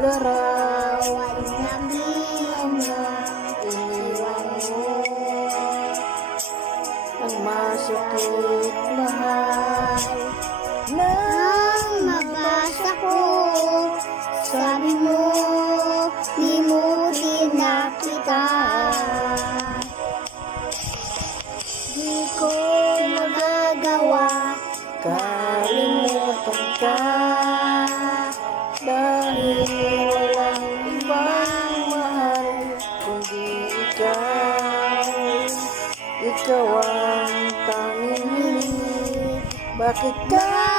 larawan ng iyong iniwan mo. Ang masakit, mahal, nang mabasa ko, sabi mo, limutin na kita. Di ko magagawa, kalimutan ka, dahil walang ibang mahal kundi ikaw. Ikaw ang tanging hiling, bakit ka